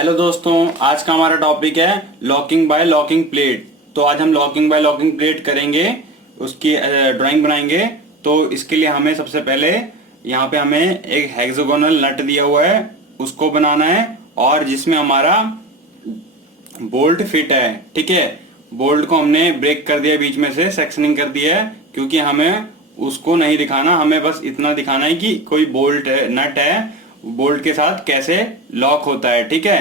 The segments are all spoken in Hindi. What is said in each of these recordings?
हेलो दोस्तों, आज का हमारा टॉपिक है लॉकिंग बाय लॉकिंग प्लेट। तो आज हम लॉकिंग बाय लॉकिंग प्लेट करेंगे, उसकी ड्राइंग बनाएंगे। तो इसके लिए हमें सबसे पहले यहाँ पे हमें एक हेक्सागोनल नट दिया हुआ है, उसको बनाना है और जिसमें हमारा बोल्ट फिट है। ठीक है, बोल्ट को हमने ब्रेक कर दिया, बीच में से सेक्शनिंग कर दिया है, क्योंकि हमें उसको नहीं दिखाना, हमें बस इतना दिखाना है कि कोई बोल्ट है, नट है, बोल्ट के साथ कैसे लॉक होता है। ठीक है,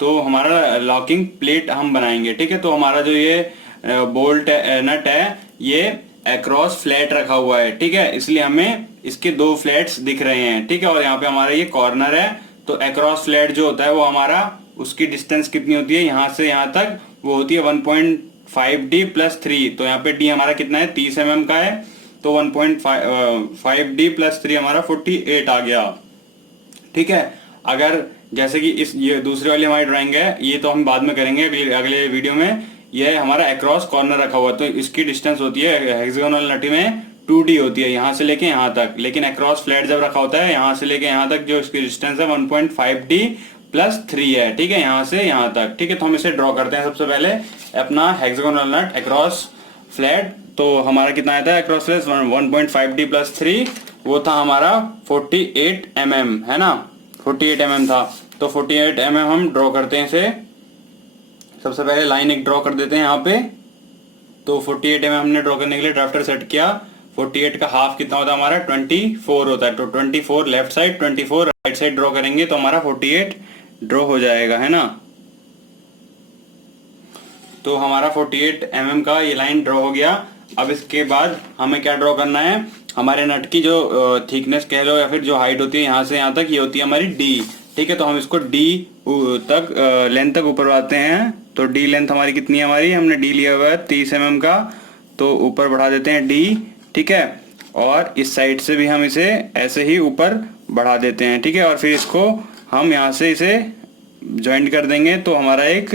तो हमारा लॉकिंग प्लेट हम बनाएंगे। ठीक है, तो हमारा जो ये बोल्ट नट है ये अक्रॉस फ्लैट रखा हुआ है। ठीक है, इसलिए हमें इसके दो फ्लैट्स दिख रहे हैं। ठीक है, और यहाँ पे हमारा ये कॉर्नर है, तो अक्रॉस फ्लैट जो होता है वो हमारा, उसकी डिस्टेंस कितनी होती है यहाँ से यहाँ तक, वो होती है 1.5D + 3। तो यहाँ पे डी हमारा कितना है, 30 mm का है, तो 1.5D + 3 हमारा 48 आ गया। ठीक है, अगर जैसे कि ये दूसरी वाली हमारी ड्राइंग है, ये तो हम बाद में करेंगे अगले वीडियो में। ये हमारा अक्रॉस कॉर्नर रखा हुआ है, तो इसकी डिस्टेंस होती है हेक्सागोनल नट में 2D होती है, यहाँ से लेके यहाँ तक। लेकिन अक्रॉस फ्लैट जब रखा होता है, यहाँ से लेके यहाँ तक जो इसकी डिस्टेंस है 1.5D + 3 है। ठीक है, यहाँ से यहाँ तक। ठीक है, तो हम इसे ड्रॉ करते हैं। सबसे पहले अपना हेक्सागोनल नट अक्रॉस फ्लैट, तो हमारा कितना आया था अक्रॉस फ्लैट 1.5D + 3, वो था हमारा 48 mm, है ना, 48 mm था। तो 48 mm हम ड्रॉ करते हैं इसे। सबसे पहले लाइन एक ड्रॉ कर देते हैं यहाँ पे। तो 48 mm हमने ड्रॉ करने के लिए ड्राफ्टर सेट किया। 48 का हाफ कितना होता है हमारा, 24 होता है। तो 24 left side, 24 right side draw करेंगे तो हमारा 48 ड्रॉ हो जाएगा, है ना। तो हमारा 48 mm का ये लाइन ड्रॉ हो गया। अब इसके बाद हमें क्या ड्रॉ करना है, हमारे नट की जो थिकनेस कह लो या फिर जो हाइट होती है यहाँ से यहाँ तक, ये होती है हमारी D। ठीक है, तो हम इसको D तक लेंथ तक ऊपर बढ़ाते हैं। तो D लेंथ हमारी कितनी है, हमारी हमने D लिया हुआ है 30 mm का, तो ऊपर बढ़ा देते हैं D। ठीक है, और इस साइड से भी हम इसे ऐसे ही ऊपर बढ़ा देते हैं। ठीक है, और फिर इसको हम यहाँ से इसे ज्वाइंट कर देंगे, तो हमारा एक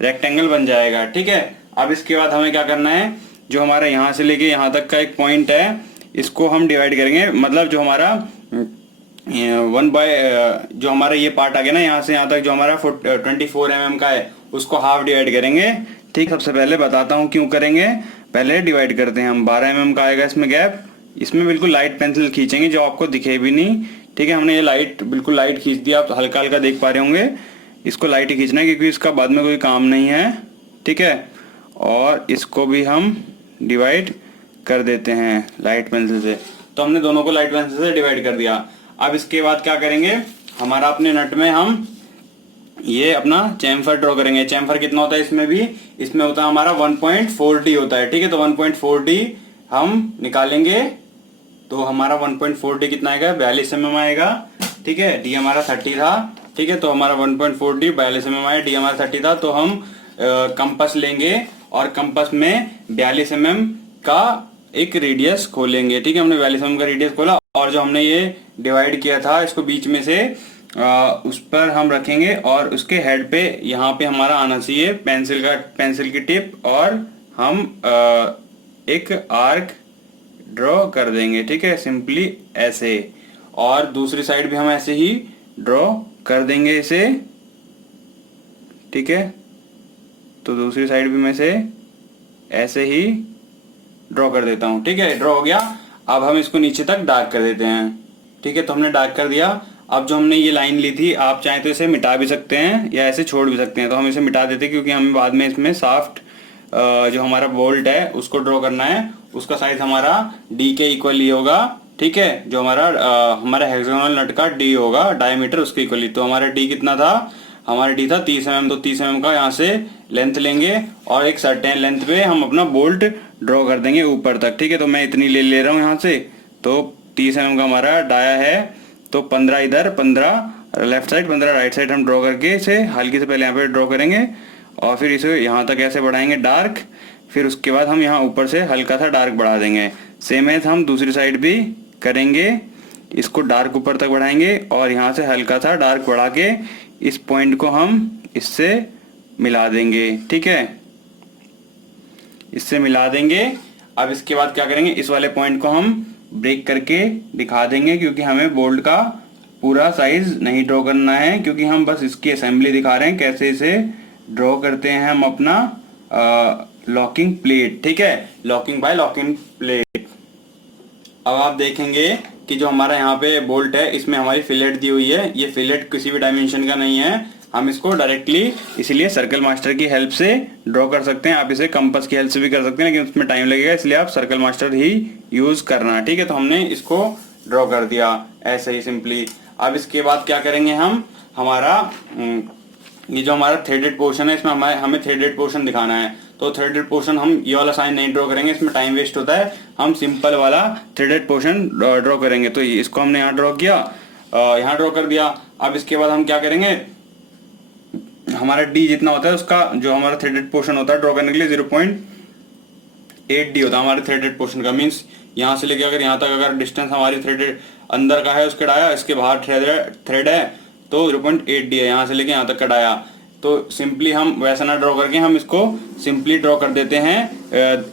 रेक्टेंगल बन जाएगा। ठीक है, अब इसके बाद हमें क्या करना है, जो हमारा यहाँ से लेके यहाँ तक का एक पॉइंट है, इसको हम डिवाइड करेंगे। मतलब जो हमारा जो हमारा ये पार्ट आ गया ना, यहाँ से यहाँ तक जो हमारा 24 mm का है, उसको हाफ डिवाइड करेंगे। ठीक, सबसे पहले बताता हूँ क्यों करेंगे। पहले डिवाइड करते हैं हम। 12 mm का आएगा इसमें गैप। इसमें बिल्कुल लाइट पेंसिल खींचेंगे, जो आपको दिखे भी नहीं। ठीक है, हमने ये लाइट बिल्कुल लाइट खींच दिया, आप हल्का हल्का देख पा रहे होंगे। इसको लाइट ही खींचना है, क्योंकि इसका बाद में कोई काम नहीं है। ठीक है, और इसको भी हम डिवाइड कर देते हैं लाइट पेंसिल से। तो हमने दोनों को लाइट पेंसिल से डिवाइड कर दिया। अब इसके बाद क्या करेंगे, हमारा अपने नट में हम ये अपना चैम्फर ड्रॉ करेंगे। चैम्फर कितना होता है इसमें भी, इसमें होता है हमारा 1.4D होता है। ठीक है, तो 1.4D हम निकालेंगे, तो हमारा 1.4D कितना आएगा, 42 mm आएगा। ठीक है, D हमारा 30 था। ठीक है, तो हमारा 1.4D 42 mm आया, D हमारा 30 था। तो हम कंपास लेंगे और कंपास में 42 mm का एक रेडियस खोलेंगे। ठीक है, हमने 42 mm का रेडियस खोला, और जो हमने ये डिवाइड किया था इसको बीच में से उस पर हम रखेंगे, और उसके हेड पे यहाँ पे हमारा आना चाहिए पेंसिल की टिप, और हम एक आर्क ड्रॉ कर देंगे। ठीक है, सिंपली ऐसे। और दूसरी साइड भी हम ऐसे ही ड्रॉ कर देंगे इसे। ठीक है, तो दूसरी साइड भी मैं से ऐसे ही ड्रॉ कर देता हूँ। ठीक है, ड्रॉ हो गया। अब हम इसको नीचे तक डार्क कर देते हैं। ठीक है, तो हमने डार्क कर दिया। अब जो हमने ये लाइन ली थी, आप चाहें तो इसे मिटा भी सकते हैं या ऐसे छोड़ भी सकते हैं। तो हम इसे मिटा देते हैं, क्योंकि हमें बाद में इसमें साफ्ट जो हमारा बोल्ट है उसको ड्रॉ करना है। उसका साइज हमारा D के इक्वल ही होगा। ठीक है, जो हमारा हेक्सागोनल नट का D होगा, डायमीटर उसके इक्वली। तो हमारा D कितना था, हमारा D था 30 mm। तो 30 mm का यहाँ से लेंथ लेंगे, और एक सर्टेन लेंथ पे हम अपना बोल्ट ड्रॉ कर देंगे ऊपर तक। ठीक है, तो मैं इतनी ले रहा हूँ यहाँ से। तो 30 mm का हमारा डाया है, तो 15 इधर, 15 लेफ्ट साइड, 15 राइट साइड हम ड्रॉ करके इसे हल्की से पहले यहाँ पे ड्रॉ करेंगे, और फिर इसे यहाँ तक ऐसे बढ़ाएंगे डार्क। फिर उसके बाद हम यहाँ ऊपर से हल्का सा डार्क बढ़ा देंगे। सेम है, हम दूसरी साइड भी करेंगे, इसको डार्क ऊपर तक बढ़ाएंगे, और यहाँ से हल्का सा डार्क बढ़ा के इस पॉइंट को हम इससे मिला देंगे। ठीक है, इससे मिला देंगे। अब इसके बाद क्या करेंगे, इस वाले पॉइंट को हम ब्रेक करके दिखा देंगे, क्योंकि हमें बोल्ट का पूरा साइज नहीं ड्रॉ करना है, क्योंकि हम बस इसकी असेंबली दिखा रहे हैं कैसे इसे ड्रॉ करते हैं हम अपना लॉकिंग प्लेट। ठीक है, लॉकिंग बाय लॉकिंग प्लेट। अब आप देखेंगे कि जो हमारा यहाँ पे बोल्ट है इसमें हमारी फिलेट दी हुई है। ये फिलेट किसी भी डायमेंशन का नहीं है, हम इसको डायरेक्टली इसलिए सर्कल मास्टर की हेल्प से ड्रॉ कर सकते हैं। आप इसे कंपास की हेल्प से भी कर सकते हैं, लेकिन उसमें टाइम लगेगा, इसलिए आप सर्कल मास्टर ही यूज करना। ठीक है, तो हमने इसको ड्रॉ कर दिया ऐसे ही सिंपली। अब इसके बाद क्या करेंगे हम, हमारा ये जो हमारा थ्रेडेड पोर्शन है इसमें हमें थ्रेडेड पोर्शन दिखाना है। तो थ्रेडेड पोर्शन हम ये वाला साइन नहीं ड्रॉ करेंगे, इसमें टाइम वेस्ट होता है। हम सिंपल वाला थ्रेडेड पोर्शन ड्रॉ करेंगे। तो इसको हमने यहाँ ड्रॉ किया, यहाँ ड्रॉ कर दिया। अब इसके बाद हम क्या करेंगे, हमारा डी जितना होता है उसका जो हमारा थ्रेडेड पोर्शन होता है ड्रॉ करने के लिए 0.8 डी होता है हमारे थ्रेडेड पोर्शन का। मीन्स यहाँ से लेके अगर यहाँ तक अगर डिस्टेंस हमारी थ्रेडेड अंदर का है उसके डाया, इसके बाहर थ्रेड है तो 0.8 डी है यहाँ से लेके यहाँ तक का डाया। तो सिंपली हम वैसा ना ड्रॉ करके हम इसको सिंपली ड्रॉ कर देते हैं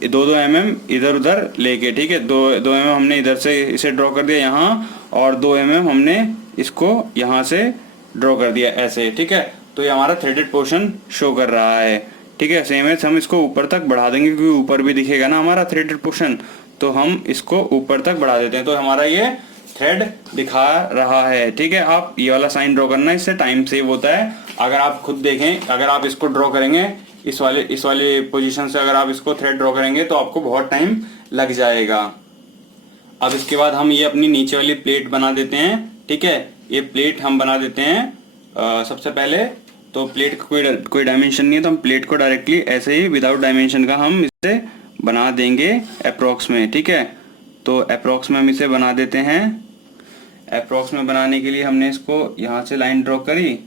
2-2 mm इधर उधर लेके। ठीक है, 2 mm हमने इधर से इसे ड्रॉ कर दिया यहाँ, और 2 mm हमने इसको यहाँ से ड्रॉ कर दिया ऐसे। ठीक है, तो ये हमारा थ्रेडेड पोर्शन शो कर रहा है। ठीक है, सेम है, हम इसको ऊपर तक बढ़ा देंगे क्योंकि ऊपर भी दिखेगा ना हमारा थ्रेडेड पोर्शन, तो हम इसको ऊपर तक बढ़ा देते हैं। तो हमारा ये थ्रेड दिखा रहा है। ठीक है, आप ये वाला साइन ड्रॉ करना, इससे टाइम सेव होता है। अगर आप खुद देखें, अगर आप इसको ड्रॉ करेंगे इस वाले पोजीशन से, अगर आप इसको थ्रेड ड्रॉ करेंगे तो आपको बहुत टाइम लग जाएगा। अब इसके बाद हम ये अपनी नीचे वाली प्लेट बना देते हैं। ठीक है, ये प्लेट हम बना देते हैं सबसे पहले। तो प्लेट का कोई डायमेंशन नहीं है, तो हम प्लेट को डायरेक्टली ऐसे ही विदाउट डायमेंशन का हम इसे बना देंगे अप्रोक्स में। ठीक है, तो अप्रोक्स में हम इसे बना देते हैं। अप्रोक्स में बनाने के लिए हमने इसको यहाँ से लाइन ड्रॉ करी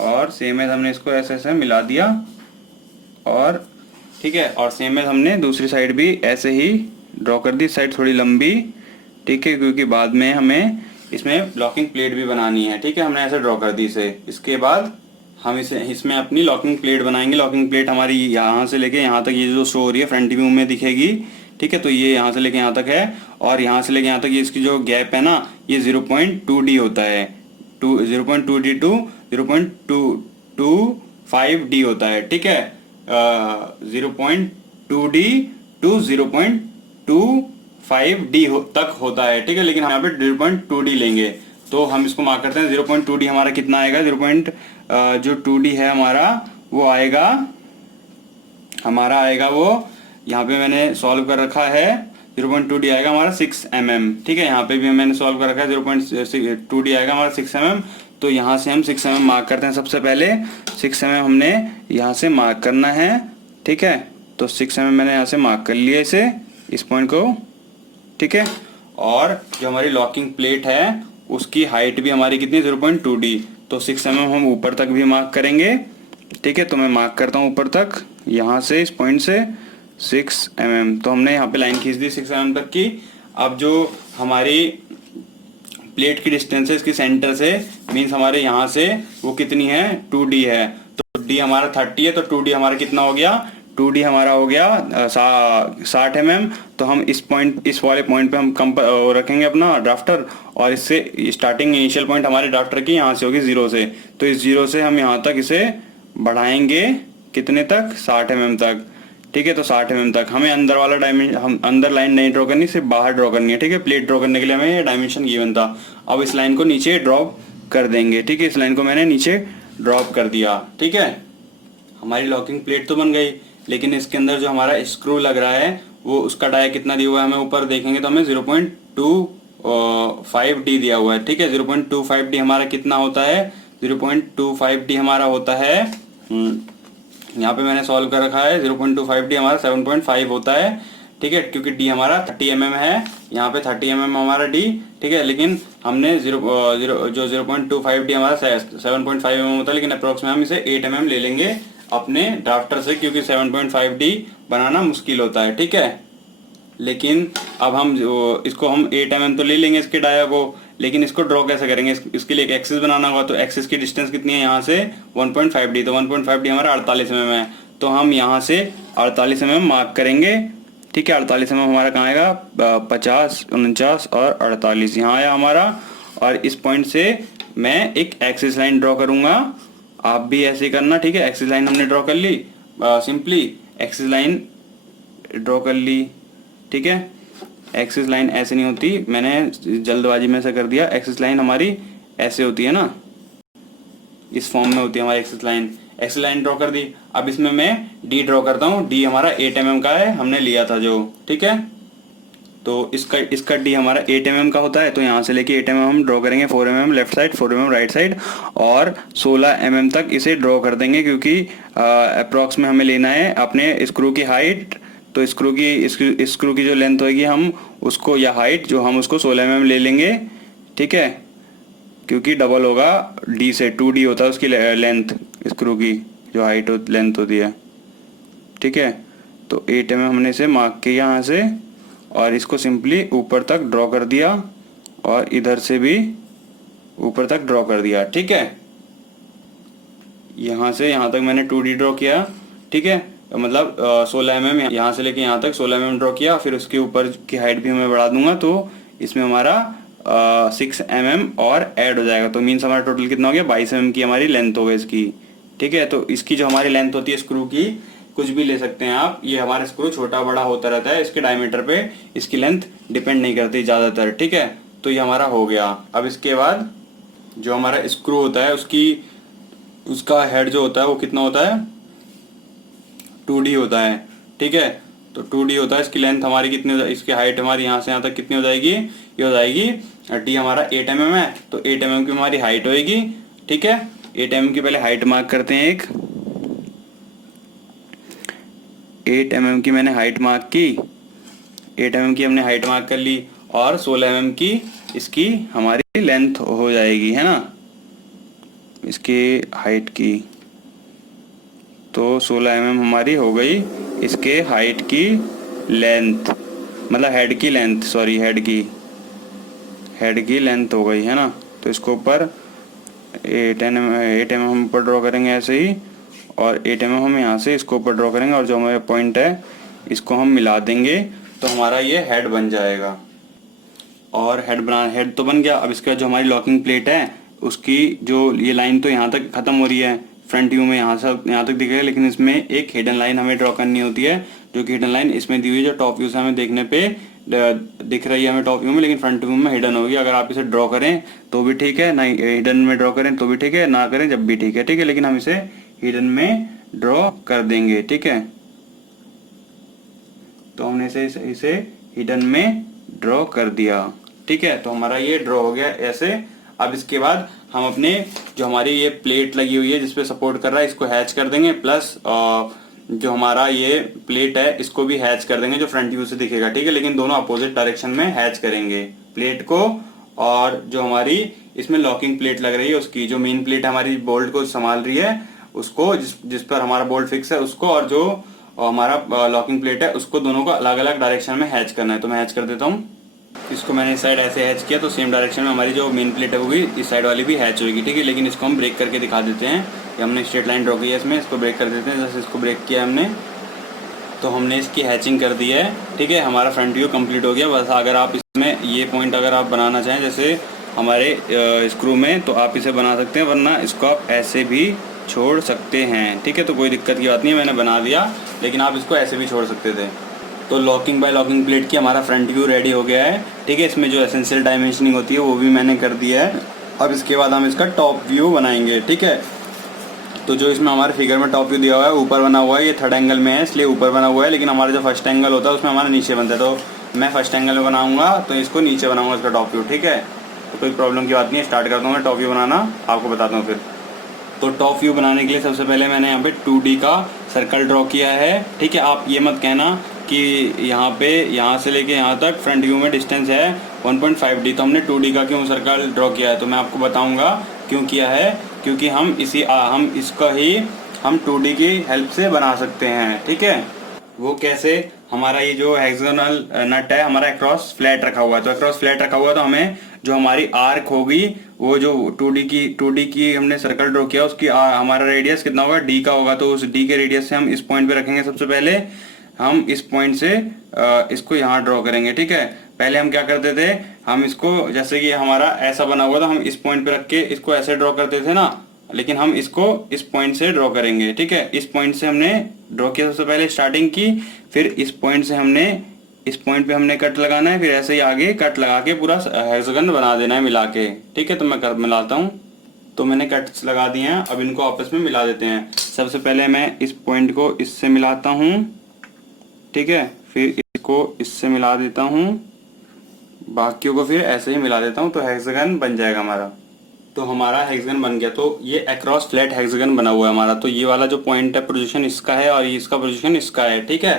और सेम एज हमने इसको ऐसे ऐसे मिला दिया, और ठीक है, और सेम एज हमने दूसरी साइड भी ऐसे ही ड्रॉ कर दी, साइड थोड़ी लंबी। ठीक है, क्योंकि बाद में हमें इसमें लॉकिंग प्लेट भी बनानी है। ठीक है, हमने ऐसे ड्रॉ कर दी इसे। इसके बाद हम इसमें अपनी लॉकिंग प्लेट बनाएंगे। लॉकिंग प्लेट हमारी यहाँ से लेके यहाँ तक ये जो शो हो रही है फ्रंट व्यू में दिखेगी। ठीक है, तो ये यहाँ से लेके यहाँ तक है, और यहाँ से लेके यहाँ तक ये इसकी जो गैप है ना, ये 0.2 डी होता है। 0.2 डी टू 0.225 डी होता है। ठीक है, 0.2 डी टू 0.25 डी तक होता है। ठीक है, लेकिन हम यहाँ पे 0.2 डी लेंगे, तो हम इसको मार्क करते हैं। 0.2 डी हमारा कितना आएगा, जो 2 डी है हमारा वो आएगा, वो यहाँ पे मैंने सॉल्व कर रखा है। 0.2 डी आएगा हमारा 6 mm। ठीक है, यहाँ पे भी मैंने सॉल्व कर रखा है, 0.2 डी आएगा हमारा 6 mm। तो यहाँ से हम 6 mm मार्क करते हैं। सबसे पहले 6 mm हमने यहाँ से मार्क करना है। ठीक है, तो 6 mm मैंने यहाँ से मार्क कर लिया इस पॉइंट को। ठीक है, और जो हमारी लॉकिंग प्लेट है उसकी हाइट भी हमारी कितनी, 0.2 डी। तो 6 mm हम ऊपर तक भी मार्क करेंगे। ठीक है, तो मैं मार्क करता हूँ ऊपर तक, यहाँ से इस पॉइंट से 6 mm। तो हमने यहाँ पे लाइन खींच दी 6 mm तक की। अब जो हमारी प्लेट की डिस्टेंस है इसकी सेंटर से, मीन्स हमारे यहाँ से वो कितनी है, 2D है। तो D हमारा 30 है, तो 2D हमारा कितना हो गया, 2D हमारा हो गया 60 mm। तो हम इस वाले पॉइंट पे हम रखेंगे अपना ड्राफ्टर, और इससे स्टार्टिंग इनिशियल पॉइंट हमारे ड्राफ्टर की यहाँ से होगी 0 से। तो इस 0 से हम यहाँ तक इसे बढ़ाएंगे कितने तक, 60 mm तक। ठीक है, तो 60 mm तक हमें अंदर वाला डायमेंशन, हम अंदर लाइन नहीं ड्रॉ करनी, सिर्फ बाहर ड्रॉ करनी है। ठीक है, प्लेट ड्रॉ करने के लिए हमें ये डायमेंशन गिवन था। अब इस लाइन को नीचे ड्रॉप कर देंगे। ठीक है, इस लाइन को मैंने नीचे ड्रॉप कर दिया। ठीक है, हमारी लॉकिंग प्लेट तो बन गई, लेकिन इसके अंदर जो हमारा स्क्रू लग रहा है वो उसका डाया कितना दिया हुआ है, हमें ऊपर देखेंगे तो हमें 0.25 डी दिया हुआ है। ठीक है, 0.25 डी हमारा कितना होता है, 0.25 डी हमारा होता है, यहाँ पे मैंने सॉल्व कर रखा है, 0.25 डी हमारा 7.5 होता है। ठीक है, क्योंकि डी हमारा 30 mm है, यहाँ पे 30 mm हमारा डी। ठीक है, लेकिन हमने 0.25 डी हमारा 7.5 mm होता है, लेकिन अप्रोक्स में हम इसे 8 mm ले लेंगे अपने ड्राफ्टर से, क्योंकि 7.5 डी बनाना मुश्किल होता है। ठीक है, लेकिन अब हम इसको हम 8 mm तो ले लेंगे इसके डाया को, लेकिन इसको ड्रॉ कैसे करेंगे, इसके लिए एक एक्सिस बनाना होगा। तो एक्सिस की डिस्टेंस कितनी है यहाँ से, 1.5 डी। तो 1.5 डी हमारा 48 mm है, तो हम यहाँ से 48 mm मार्क करेंगे। ठीक है, 48 mm हमारा कहाँ आएगा, 50, 49 और 48 यहाँ आया हमारा। और इस पॉइंट से मैं एक एक्सिस लाइन ड्रॉ करूंगा। आप भी ऐसे ही करना, ठीक है। एक्सिस लाइन हमने ड्रॉ कर ली, सिंपली एक्सिस लाइन ड्रॉ कर ली, ठीक है। एक्सिस लाइन ऐसे नहीं होती, मैंने जल्दबाजी में ऐसा कर दिया। एक्सिस लाइन हमारी ऐसे होती है ना, इस फॉर्म में होती है हमारी axis line. Axis line draw कर दी। अब इसमें मैं डी ड्रॉ करता हूँ। डी हमारा 8 mm का है, हमने लिया था जो, ठीक है। तो इसका डी हमारा 8 mm का होता है, तो यहाँ से लेके 8 mm हम ड्रॉ करेंगे, 4 mm left side, 4 mm right side, और 16 mm तक इसे ड्रॉ कर देंगे, क्योंकि अप्रॉक्स में हमें लेना है अपने स्क्रू की हाइट। तो स्क्रू की जो लेंथ होगी हम उसको, या हाइट जो हम उसको 16 mm ले लेंगे, ठीक है, क्योंकि डबल होगा डी से, 2D होता है उसकी लेंथ, स्क्रू की जो हाइट लेंथ होती है, ठीक है। तो 8 mm हमने इसे मार्क किया यहाँ से, और इसको सिंपली ऊपर तक ड्रॉ कर दिया, और इधर से भी ऊपर तक ड्रॉ कर दिया, ठीक है। यहाँ से यहाँ तक मैंने 2D ड्रॉ किया, ठीक है, मतलब 16 mm यहाँ से लेके यहाँ तक 16 mm ड्रॉ किया। फिर उसके ऊपर की हाइट भी मैं बढ़ा दूंगा, तो इसमें हमारा 6 mm और ऐड हो जाएगा। तो मीन्स हमारा टोटल कितना हो गया, 22 mm की हमारी लेंथ हो गई इसकी, ठीक है। तो इसकी जो हमारी लेंथ होती है स्क्रू की, कुछ भी ले सकते हैं आप, ये हमारा स्क्रू छोटा बड़ा होता रहता है, इसके डायमीटर पे इसकी लेंथ डिपेंड नहीं करती ज्यादातर, ठीक है। तो ये हमारा हो गया। अब इसके बाद जो हमारा स्क्रू होता है उसका हेड जो होता है वो कितना होता है, 2D होता है, ठीक है। तो 2D होता है, इसकी लेंथ हमारी कितनी हो जाएगी, इसकी हाइट हमारी यहाँ से यहाँ तक कितनी हो जाएगी, ये हो जाएगी, डी हमारा 8 mm है, तो 8 mm की हमारी हाइट होएगी, ठीक है। 8 mm की पहले हाइट मार्क करते हैं, 8 mm की मैंने हाइट मार्क की, 8 mm की हमने हाइट मार्क कर ली, और 16 mm की इसकी हमारी लेंथ हो जाएगी, है ना, इसकी हाइट की। तो 16 mm हमारी हो गई इसके हाइट की लेंथ, मतलब हेड की लेंथ, सॉरी हेड की लेंथ हो गई, है ना। तो इसको ऊपर 8 mm हम ऊपर ड्रॉ करेंगे ऐसे ही, और 8 mm हम यहाँ से इसको ऊपर ड्रॉ करेंगे, और जो हमारा पॉइंट है इसको हम मिला देंगे, तो हमारा ये हेड बन जाएगा। और हेड तो बन गया। अब इसके बाद जो हमारी लॉकिंग प्लेट है उसकी जो ये लाइन तो यहाँ तक खत्म हो रही है, फ्रंट व्यू में यहाँ तक दिखेगा, लेकिन इसमें एक हिडन लाइन हमें ड्रॉ करनी होती है, जो कि हिडन लाइन इसमें दी हुई है, जो टॉप व्यू से हमें देखने पे दिख रही है हमें टॉप व्यू में, लेकिन फ्रंट व्यू में हिडन होगी। अगर आप इसे ड्रॉ करें तो भी ठीक है, ना हिडन में ड्रॉ करें तो भी ठीक है, ना करें जब भी ठीक है, ठीक है, लेकिन हम इसे हिडन में ड्रॉ कर देंगे, ठीक है। तो हमने इसे हिडन में ड्रॉ कर दिया, ठीक है। तो हमारा ये ड्रॉ हो गया ऐसे। अब इसके बाद हम अपने जो हमारी ये प्लेट लगी हुई है जिसपे सपोर्ट कर रहा है, इसको हैच कर देंगे, प्लस जो हमारा ये प्लेट है इसको भी हैच कर देंगे, जो फ्रंट व्यू से दिखेगा, ठीक है, लेकिन दोनों अपोजिट डायरेक्शन में हैच करेंगे प्लेट को। और जो हमारी इसमें लॉकिंग प्लेट लग रही है उसकी, जो मेन प्लेट हमारी बोल्ट को संभाल रही है उसको, जिस पर हमारा बोल्ट फिक्स है उसको, और जो हमारा लॉकिंग प्लेट है उसको, दोनों को अलग अलग डायरेक्शन में हैच करना है। तो मैं हैच कर देता हूँ, इसको मैंने इस साइड ऐसे हैच किया, तो सेम डायरेक्शन में हमारी जो मेन प्लेट है वो भी इस साइड वाली भी हैच होगी, ठीक है। लेकिन इसको हम ब्रेक करके दिखा देते हैं, ये हमने स्ट्रेट लाइन ड्रॉ की है इसमें, इसको ब्रेक कर देते हैं। जैसे इसको ब्रेक किया हमने, तो हमने इसकी हैचिंग कर दी है, ठीक है। हमारा फ्रंट व्यू कंप्लीट हो गया। बस अगर आप इसमें ये पॉइंट अगर आप बनाना चाहें जैसे हमारे स्क्रू में, तो आप इसे बना सकते हैं, वरना इसको आप ऐसे भी छोड़ सकते हैं, ठीक है। तो कोई दिक्कत की बात नहीं है, मैंने बना दिया, लेकिन आप इसको ऐसे भी छोड़ सकते थे। तो लॉकिंग बाय लॉकिंग प्लेट की हमारा फ्रंट व्यू रेडी हो गया है, ठीक है। इसमें जो एसेंशियल डायमेंशनिंग होती है वो भी मैंने कर दिया है। अब इसके बाद हम इसका टॉप व्यू बनाएंगे, ठीक है। तो जो इसमें हमारे फिगर में टॉप व्यू दिया हुआ है, ऊपर बना हुआ है, ये थर्ड एंगल में है इसलिए ऊपर बना हुआ है, लेकिन हमारा जो फर्स्ट एंगल होता है उसमें हमारा नीचे बनता है। तो मैं फर्स्ट एंगल में बनाऊंगा, तो इसको नीचे बनाऊंगा इसका टॉप व्यू, ठीक है। तो कोई प्रॉब्लम की बात नहीं है। स्टार्ट करता हूँ मैं टॉप व्यू बनाना, आपको बताता हूँ फिर। तो टॉप व्यू बनाने के लिए सबसे पहले मैंने यहाँ पे 2D का सर्कल ड्रॉ किया है, ठीक है। आप ये मत कहना कि यहाँ से लेके यहाँ तक फ्रंट व्यू में डिस्टेंस है 1.5D, तो हमने 2D का क्यों सर्कल ड्रॉ किया है, तो मैं आपको बताऊंगा क्यों किया है। क्योंकि हम इसका ही हम 2D की हेल्प से बना सकते हैं, ठीक है। वो कैसे, हमारा ये जो हेक्सागोनल नट है हमारा अक्रॉस फ्लैट रखा हुआ है, तो अक्रॉस फ्लैट रखा हुआ है, तो हमें जो हमारी आर्क होगी, वो जो 2D की हमने सर्कल ड्रॉ किया उसकी हमारा रेडियस कितना होगा, D का होगा। तो उस D के रेडियस से हम इस पॉइंट पे रखेंगे। सबसे पहले हम इस पॉइंट से इसको यहाँ ड्रॉ करेंगे, ठीक है। पहले हम क्या करते थे, हम इसको जैसे कि हमारा ऐसा बना हुआ था, हम इस पॉइंट पे रख के इसको ऐसे ड्रॉ करते थे ना, लेकिन हम इसको इस पॉइंट से ड्रॉ करेंगे। ठीक है, इस पॉइंट से हमने ड्रॉ किया सबसे पहले स्टार्टिंग की, फिर इस पॉइंट से हमने इस पॉइंट पे हमने कट लगाना है, फिर ऐसे ही आगे कट लगा के पूरा हेक्सागन बना देना है मिला के। ठीक है, तो मैं मिलाता हूँ। तो मैंने कट्स लगा दिए हैं, अब इनको आपस में मिला देते हैं। सबसे पहले मैं इस पॉइंट को इससे मिलाता हूँ, ठीक है, फिर इसको इससे मिला देता हूँ, बाकियों को फिर ऐसे ही मिला देता हूँ, तो हेक्सागन बन जाएगा हमारा। तो हमारा हेक्सागन बन गया। तो ये अक्रॉस फ्लैट हेक्सागन बना हुआ है हमारा। तो ये वाला जो पॉइंट है पोजीशन इसका है और ये इसका पोजीशन इसका है। ठीक है,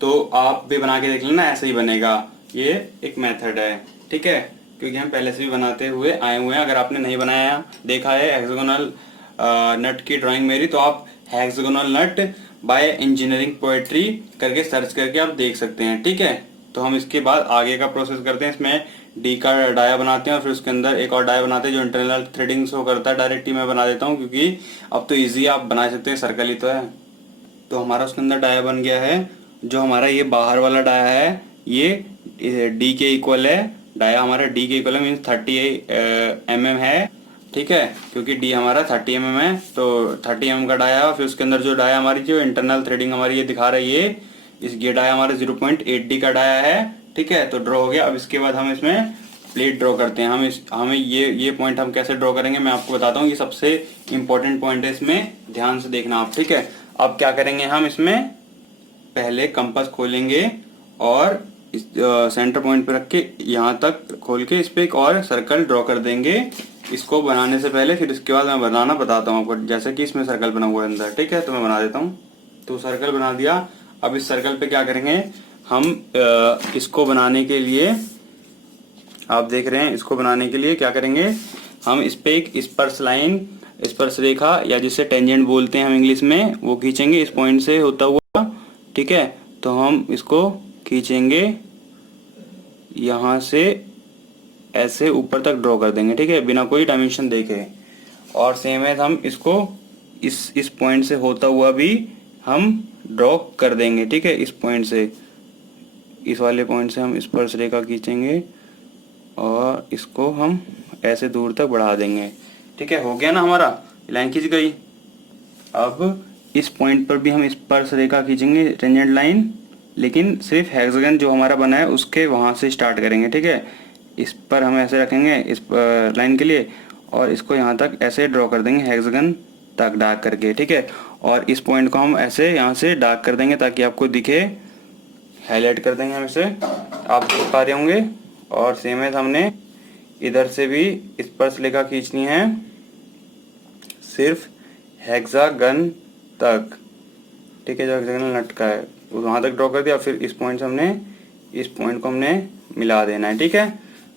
तो आप भी बना के देख लेना, ऐसे ही बनेगा। ये एक मेथड है, ठीक है, क्योंकि हम पहले से भी बनाते हुए आए हुए हैं। अगर आपने नहीं बनाया देखा है हेक्सागोनल नट की ड्राइंग मेरी, तो आप hexagonal nut by engineering poetry करके सर्च करके आप देख सकते हैं। ठीक है, तो हम इसके बाद आगे का प्रोसेस करते हैं। इसमें डी का डाया बनाते हैं और फिर उसके अंदर एक और डाया बनाते हैं जो इंटरनल थ्रेडिंग शो करता है। डायरेक्ट ही मैं बना देता हूँ क्योंकि अब तो इजी आप बना सकते हैं, सर्कल ही तो है। तो हमारा उसके अंदर डाया बन गया है। जो हमारा ये बाहर वाला डाया है ये डी के इक्वल है। डाया हमारा डी के इक्वल है, मीन्स 30 mm है। ठीक है, क्योंकि डी हमारा 30 mm है, तो 30 mm का डाया है। फिर उसके अंदर जो डाया हमारी जो इंटरनल थ्रेडिंग हमारी ये दिखा रही है, ये डाया हमारा 0.8D का डाया है। ठीक है, तो ड्रॉ हो गया। अब इसके बाद हम इसमें प्लेट ड्रॉ करते हैं। हमें ये पॉइंट हम कैसे ड्रॉ करेंगे मैं आपको बताता हूँ। ये सबसे इंपॉर्टेंट पॉइंट है, इसमें ध्यान से देखना आप। ठीक है, अब क्या करेंगे, हम इसमें पहले कंपास खोलेंगे और इस सेंटर पॉइंट पे रख के यहाँ तक खोल के इस पे एक और सर्कल ड्रॉ कर देंगे इसको बनाने से पहले। फिर इसके बाद मैं बनाना बताता हूँ आपको, जैसे कि इसमें सर्कल बना हुआ है अंदर। ठीक है, तो मैं बना देता हूँ। तो सर्कल बना दिया। अब इस सर्कल पे क्या करेंगे हम, इसको बनाने के लिए आप देख रहे हैं, इसको बनाने के लिए क्या करेंगे हम, इस पे एक स्पर्श लाइन, स्पर्श रेखा या जिसे टेंजेंट बोलते हैं हम इंग्लिश में, वो खींचेंगे इस पॉइंट से होता हुआ। ठीक है, तो हम इसको खींचेंगे यहाँ से ऐसे ऊपर तक ड्रॉ कर देंगे। ठीक है, बिना कोई डायमेंशन देखे। और सेम है, हम इसको इस पॉइंट से होता हुआ भी हम ड्रॉ कर देंगे। ठीक है, इस पॉइंट से, इस वाले पॉइंट से हम स्पर्श रेखा खींचेंगे और इसको हम ऐसे दूर तक बढ़ा देंगे। ठीक है, हो गया ना, हमारा लाइन खींच गई। अब इस पॉइंट पर भी हम स्पर्श रेखा खींचेंगे, टेंजेंट लाइन, लेकिन सिर्फ हेक्सागन जो हमारा बना है उसके वहाँ से स्टार्ट करेंगे। ठीक है, इस पर हम ऐसे रखेंगे इस लाइन के लिए, और इसको यहाँ तक ऐसे ड्रॉ कर देंगे हेक्सागन तक डार्क करके। ठीक है, और इस पॉइंट को हम ऐसे यहाँ से डार्क कर देंगे ताकि आपको दिखे, हाईलाइट कर देंगे हम इसे, आप देख पा रहे होंगे। और सेम है, हमने इधर से भी स्पर्श रेखा खींचनी है सिर्फ हेक्सागन तक। ठीक है, जो हेक्सागन नट का है वहाँ तक ड्रॉ कर दिया। फिर इस पॉइंट से हमने इस पॉइंट को हमने मिला देना है। ठीक है,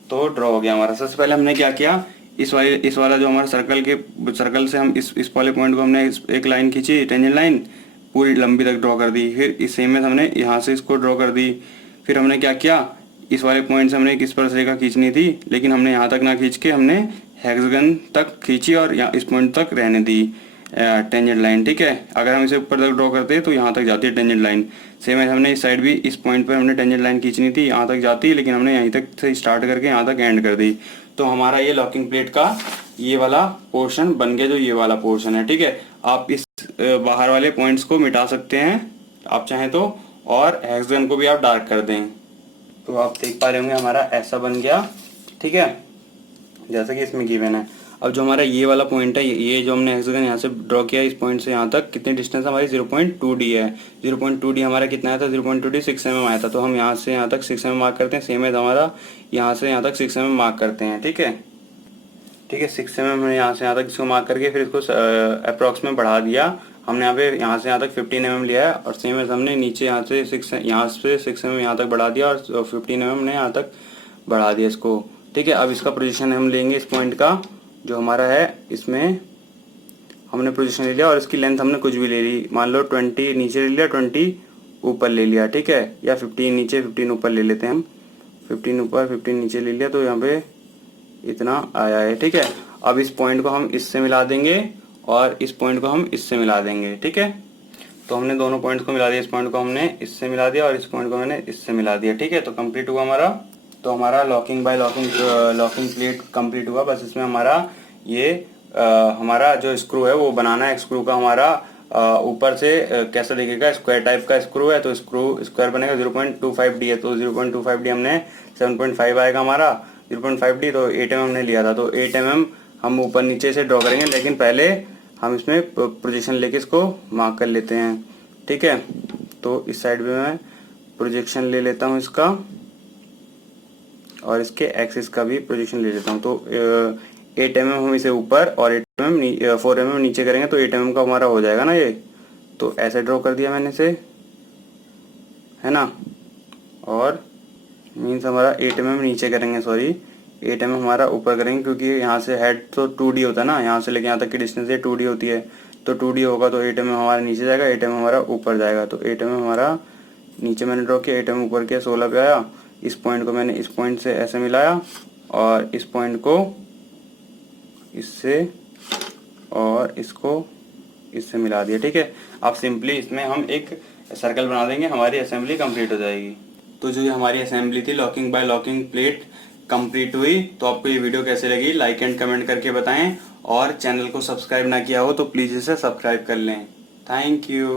तो ड्रॉ हो गया हमारा। सबसे पहले हमने क्या किया, इस वाला जो हमारा सर्कल से हम इस वाले पॉइंट को हमने एक लाइन खींची, टेंजेंट लाइन पूरी लंबी तक ड्रॉ कर दी। फिर इस सेम में हमने यहाँ से इसको ड्रॉ कर दी। फिर हमने क्या किया, इस वाले पॉइंट से हमने एक स्पर्श रेखा खींचनी थी, लेकिन हमने यहाँ तक ना खींच के हमने हेक्सागन तक खींची और यहाँ इस पॉइंट तक रहने दी टेंजेंट लाइन। ठीक है, अगर हम इसे ऊपर तक ड्रॉ करते हैं तो यहाँ तक जाती है टेंजेंट लाइन। सेम है, हमने इस साइड भी इस पॉइंट पर हमने टेंजेंट लाइन खींचनी थी, यहाँ तक जाती है, लेकिन हमने यहीं तक से स्टार्ट करके यहाँ तक एंड कर दी। तो हमारा ये लॉकिंग प्लेट का ये वाला पोर्शन बन गया, जो ये वाला पोर्शन है। ठीक है, आप इस बाहर वाले पॉइंट्स को मिटा सकते हैं आप चाहें तो, और हेक्सागन को भी आप डार्क कर दें। तो आप देख पा रहे होंगे हमारा ऐसा बन गया। ठीक है, जैसा कि इसमें गिवन है। अब जो हमारा ये वाला पॉइंट है, ये जो हमने हेक्सागन यहाँ से ड्रॉ किया, इस पॉइंट से यहाँ तक कितनी डिस्टेंस हमारी 0.2D है। 0.2D हमारा कितना आया था, 0.2D 6 mm आया था। तो हम यहाँ से यहाँ तक 6 mm मार्क करते हैं। सेम है, हमारा यहाँ से यहाँ तक 6 mm मार्क करते हैं। ठीक है, 6 mm हमने यहाँ से यहाँ तक इसको मार्क करके फिर इसको अप्रॉक्स में बढ़ा दिया। हमने यहाँ से यहाँ तक 15 mm लिया है, और सेम है, हमने नीचे यहाँ से 6 mm यहाँ तक बढ़ा दिया, और 15 mm हमने यहाँ तक बढ़ा दिया इसको। ठीक है, अब इसका पोजीशन हम लेंगे, इस पॉइंट का जो हमारा है, इसमें हमने पोजीशन ले लिया, और इसकी लेंथ हमने कुछ भी ले ली। मान लो 20 नीचे ले लिया, 20 ऊपर ले लिया। ठीक है, या 15 नीचे 15 ऊपर ले लेते हैं हम। 15 ऊपर 15 नीचे ले लिया, तो यहाँ पे इतना आया है। ठीक है, अब इस पॉइंट को हम इससे मिला देंगे और इस पॉइंट को हम इससे मिला देंगे। ठीक है, तो हमने दोनों पॉइंट्स को मिला दिया। इस पॉइंट को हमने इससे मिला दिया और इस पॉइंट को मैंने इससे मिला दिया। ठीक है, तो कंप्लीट हुआ हमारा तो हमारा locking by locking plate complete हुआ। बस इसमें हमारा ये हमारा जो स्क्रू है वो बनाना है। स्क्रू का हमारा ऊपर से कैसा दिखेगा, स्क्वायर टाइप का स्क्रू है, तो स्क्वायर बनेगा 0.25D है, तो 0.25D हमने 7.5 आएगा हमारा 0.5D, तो 8 mm हमने लिया था, तो 8 mm हम ऊपर नीचे से ड्रॉ करेंगे, लेकिन पहले हम इसमें प्रोजेक्शन लेके इसको मार्क कर लेते हैं। ठीक है, तो इस साइड में मैं प्रोजेक्शन ले लेता हूँ इसका, और इसके एक्सिस का भी प्रोजेक्शन ले लेता हूँ। तो 8 mm हम इसे ऊपर और 4 mm नीचे करेंगे, तो 8 mm का हमारा हो जाएगा ना ये। तो ऐसे ड्रॉ कर दिया मैंने इसे, है ना। और मीन्स हमारा 8 mm नीचे करेंगे, सॉरी 8 mm हमारा ऊपर करेंगे, क्योंकि यहाँ से हेड तो 2D होता है ना, यहाँ से लेके यहाँ तक की डिस्टेंस 2D होती है, तो 2D होगा, तो 8 mm हमारा नीचे जाएगा, 8 mm हमारा ऊपर जाएगा। तो 8 mm हमारा नीचे मैंने ड्रॉ किया, 8 mm ऊपर किया, 16 पे आया। इस पॉइंट को मैंने इस पॉइंट से ऐसे मिलाया, और इस पॉइंट को इससे, और इसको इससे मिला दिया। ठीक है, अब सिंपली इसमें हम एक सर्कल बना देंगे, हमारी असेंबली कंप्लीट हो जाएगी। तो जो ये हमारी असेंबली थी locking by locking plate complete हुई। तो आपको ये वीडियो कैसे लगी, लाइक एंड कमेंट करके बताएं, और चैनल को सब्सक्राइब ना किया हो तो प्लीज़ इसे सब्सक्राइब कर लें। Thank you.